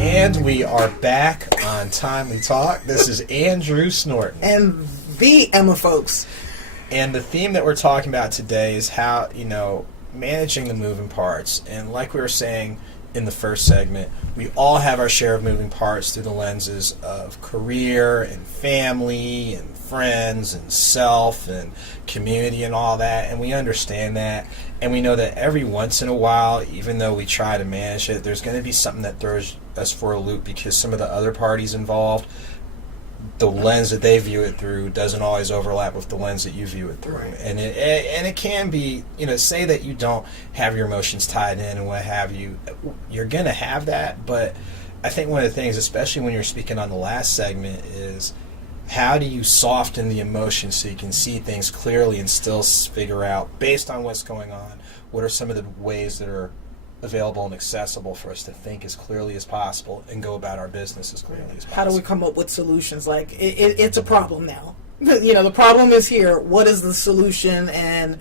And we are back on Timely Talk. This is Andrew Snorton. And the Emma Foulkes. And the theme that we're talking about today is how, managing the moving parts. And like we were saying in the first segment, we all have our share of moving parts through the lenses of career and family and friends and self and community and all that. And we understand that. And we know that every once in a while, even though we try to manage it, there's going to be something that throws us for a loop because some of the other parties involved, the lens that they view it through doesn't always overlap with the lens that you view it through. Right. And it can be, say that you don't have your emotions tied in and what have you. You're going to have that, but I think one of the things, especially when you're speaking on the last segment, is how do you soften the emotions so you can see things clearly and still figure out, based on what's going on, what are some of the ways that are available and accessible for us to think as clearly as possible and go about our business as clearly as possible. How do we come up with solutions? Like, it's a problem now. The problem is here. What is the solution, and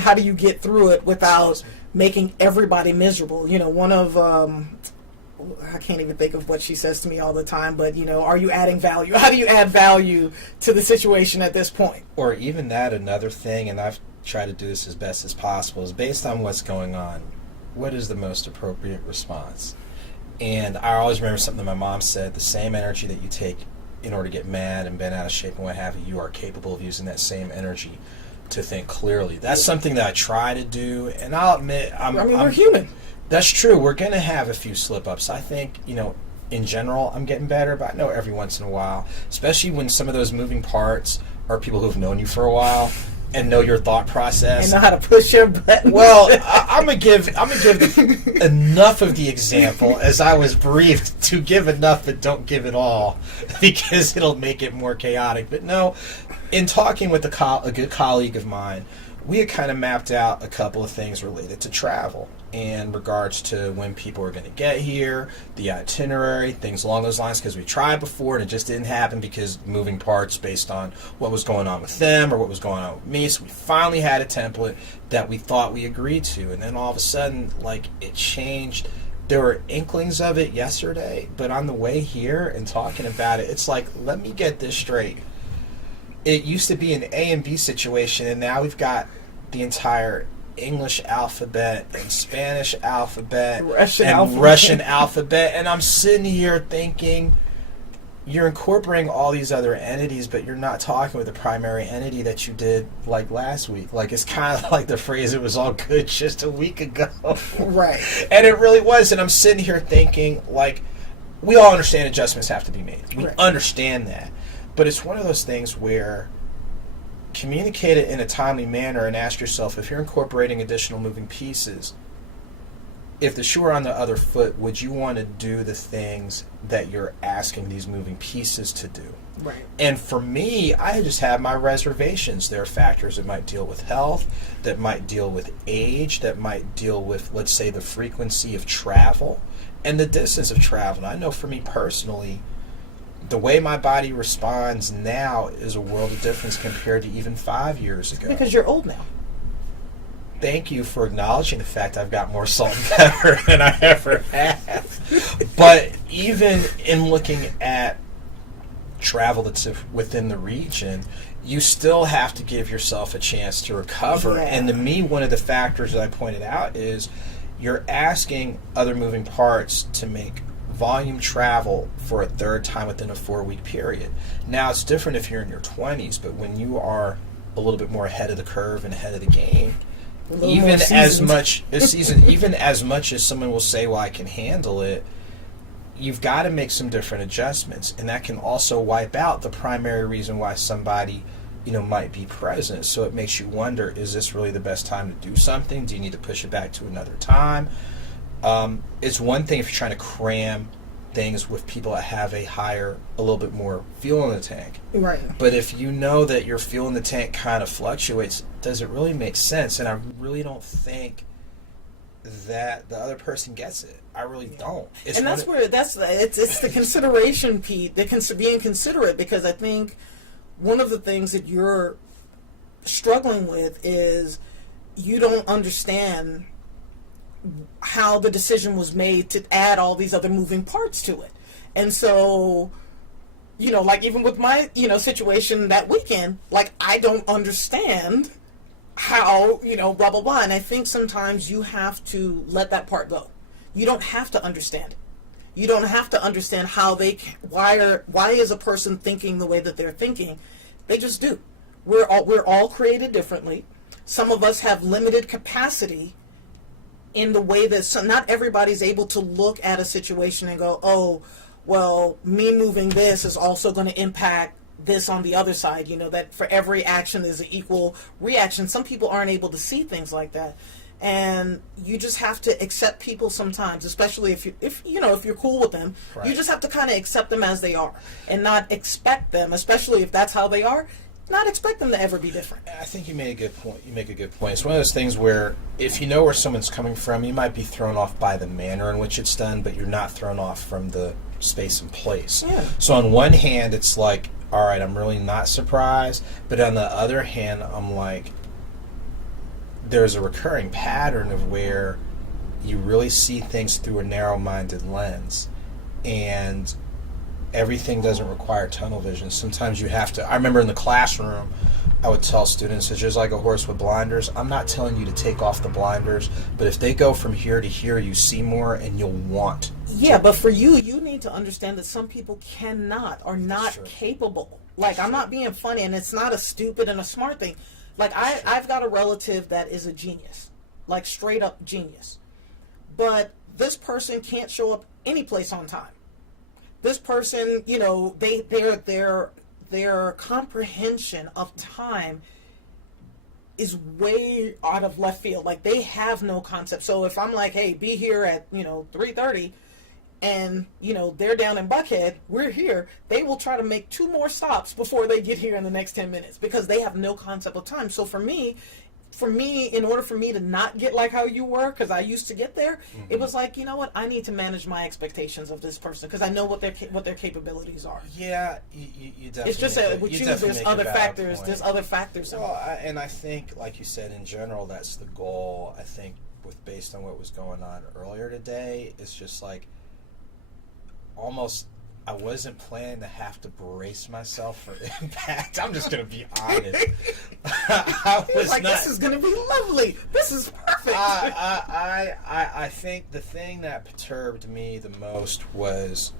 how do you get through it without making everybody miserable? One of, I can't even think of what she says to me all the time, but, are you adding value? How do you add value to the situation at this point? Or even that, another thing, and I've tried to do this as best as possible, is based on what's going on, what is the most appropriate response? And I always remember something that my mom said, the same energy that you take in order to get mad and bent out of shape and what have you, you are capable of using that same energy to think clearly. That's something that I try to do, and I'll admit, we're human. That's true. We're going to have a few slip-ups. I think, in general, I'm getting better, but I know every once in a while, especially when some of those moving parts are people who've known you for a while, and know your thought process. And know how to push your button. Well, I'm gonna give enough of the example as I was briefed to give enough, but don't give it all, because it'll make it more chaotic. But no, in talking with a good colleague of mine, we had kind of mapped out a couple of things related to travel in regards to when people are going to get here, the itinerary, things along those lines, because we tried before and it just didn't happen because moving parts based on what was going on with them or what was going on with me. So we finally had a template that we thought we agreed to, and then all of a sudden, it changed. There were inklings of it yesterday, but on the way here and talking about it, it's like, let me get this straight. It used to be an A and B situation, and now we've got the entire English alphabet and Spanish alphabet and Russian alphabet, and I'm sitting here thinking, you're incorporating all these other entities, but you're not talking with the primary entity that you did last week. It's kind of like the phrase, it was all good just a week ago. Right. And it really was, and I'm sitting here thinking, we all understand adjustments have to be made. We understand that. But it's one of those things where communicate it in a timely manner and ask yourself, if you're incorporating additional moving pieces, if the shoe were on the other foot, would you want to do the things that you're asking these moving pieces to do? Right. And for me, I just have my reservations. There are factors that might deal with health, that might deal with age, that might deal with, let's say, the frequency of travel and the distance of travel. And I know for me personally, the way my body responds now is a world of difference compared to even 5 years ago. Because you're old now. Thank you for acknowledging the fact I've got more salt and pepper than I ever have. But even in looking at travel that's within the region, you still have to give yourself a chance to recover. Yeah. And to me, one of the factors that I pointed out is you're asking other moving parts to make volume travel for a third time within a 4-week period. Now, it's different if you're in your 20s, but when you are a little bit more ahead of the curve and ahead of the game, even as much as someone will say, well, I can handle it, you've got to make some different adjustments, and that can also wipe out the primary reason why somebody might be present. So it makes you wonder, is this really the best time to do something? Do you need to push it back to another time? It's one thing if you're trying to cram things with people that have a little bit more fuel in the tank. Right. But if you know that your fuel in the tank kind of fluctuates, does it really make sense? And I really don't think that the other person gets it. I really don't. It's the consideration piece, being considerate, because I think one of the things that you're struggling with is you don't understand how the decision was made to add all these other moving parts to it. And so, like even with my, situation that weekend, like I don't understand how, blah, blah, blah. And I think sometimes you have to let that part go. You don't have to understand it. You don't have to understand how why is a person thinking the way that they're thinking. They just do. We're all created differently. Some of us have limited capacity in the way that not everybody's able to look at a situation and go, oh, well, me moving this is also going to impact this on the other side. That for every action is an equal reaction. Some people aren't able to see things like that. And you just have to accept people sometimes, especially if you're cool with them. Right. You just have to kind of accept them as they are and not expect them, especially if that's how they are, not expect them to ever be different. I think you made a good point. It's one of those things where if you know where someone's coming from, you might be thrown off by the manner in which it's done, but you're not thrown off from the space and place. Yeah. So on one hand, it's like, all right, I'm really not surprised, but on the other hand, I'm like, there's a recurring pattern of where you really see things through a narrow-minded lens, and everything doesn't require tunnel vision. Sometimes you have to. I remember in the classroom, I would tell students, it's just like a horse with blinders. I'm not telling you to take off the blinders, but if they go from here to here, you see more and you'll want. Yeah, but for you need to understand that some people cannot, are not capable. Like, I'm not being funny, and it's not a stupid and a smart thing. Like, I've got a relative that is a genius, like straight up genius. But this person can't show up any place on time. This person, their comprehension of time is way out of left field. Like, they have no concept. So if I'm like, hey, be here at, 3:30, and, they're down in Buckhead, we're here, they will try to make 2 more stops before they get here in the next 10 minutes because they have no concept of time. So for me, in order for me to not get like how you were, because I used to get there, it was like, you know what, I need to manage my expectations of this person because I know what their capabilities are. Yeah, you definitely. It's just with you, there's other factors. There's other factors. Well, and I think, like you said, in general, that's the goal. I think, based on what was going on earlier today, it's just like, almost, I wasn't planning to have to brace myself for impact. I'm just going to be honest. I was like, this is going to be lovely. This is perfect. I think the thing that perturbed me the most was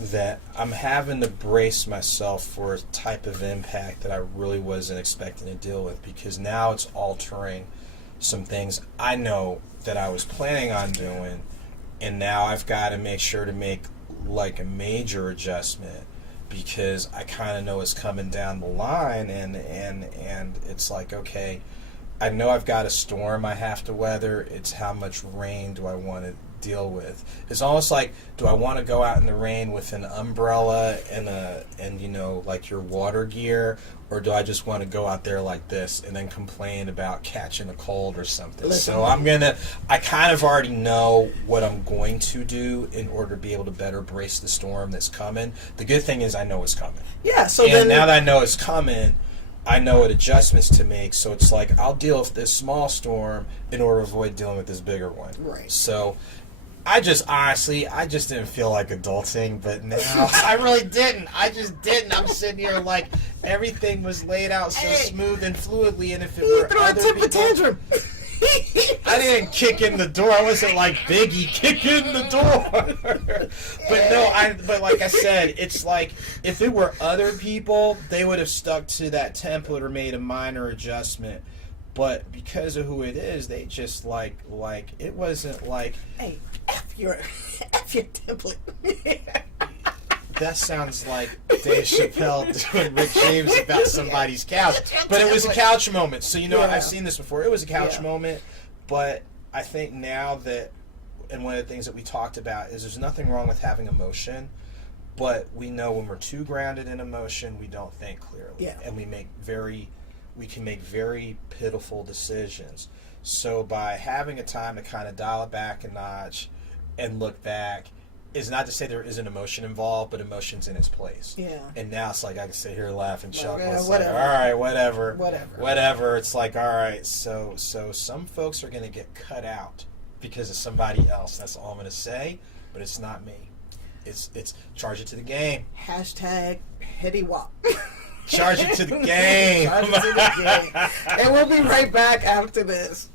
that I'm having to brace myself for a type of impact that I really wasn't expecting to deal with, because now it's altering some things I know that I was planning on doing. And now I've got to make sure to make like a major adjustment because I kind of know it's coming down the line, and it's like, okay, I know I've got a storm I have to weather. It's how much rain do I want to deal with? It's almost like, do I want to go out in the rain with an umbrella and like your water gear, or do I just want to go out there like this and then complain about catching a cold or something? Listen. So I kind of already know what I'm going to do in order to be able to better brace the storm that's coming. The good thing is I know it's coming. Yeah. So and now that I know it's coming, I know what adjustments to make. So it's like, I'll deal with this small storm in order to avoid dealing with this bigger one. Right. So I just didn't feel like adulting, but now I really didn't. I just didn't. I'm sitting here like everything was laid out so smooth and fluidly, and if it were throw other a people, tantrum. I didn't kick in the door. I wasn't like Biggie, kick in the door. But like I said, it's like if it were other people, they would have stuck to that template or made a minor adjustment. But because of who it is, they just like it wasn't like, hey, F your template. That sounds like Dave Chappelle doing Rick James about somebody's couch. But it was a couch moment. So, I've seen this before. It was a couch moment. But I think now that, and one of the things that we talked about is there's nothing wrong with having emotion. But we know when we're too grounded in emotion, we don't think clearly. Yeah. And we can make very pitiful decisions. So by having a time to kind of dial it back a notch and look back is not to say there isn't emotion involved, but emotion's in its place. Yeah. And now it's like I can sit here, laugh, and chuckle. yeah, It's whatever. like, all right, whatever. Whatever. It's like, all right, so some folks are going to get cut out because of somebody else. That's all I'm going to say, but it's not me. It's charge it to the game. Hashtag Heady Wop. Charge it to the game. Charge it to the game. And we'll be right back after this.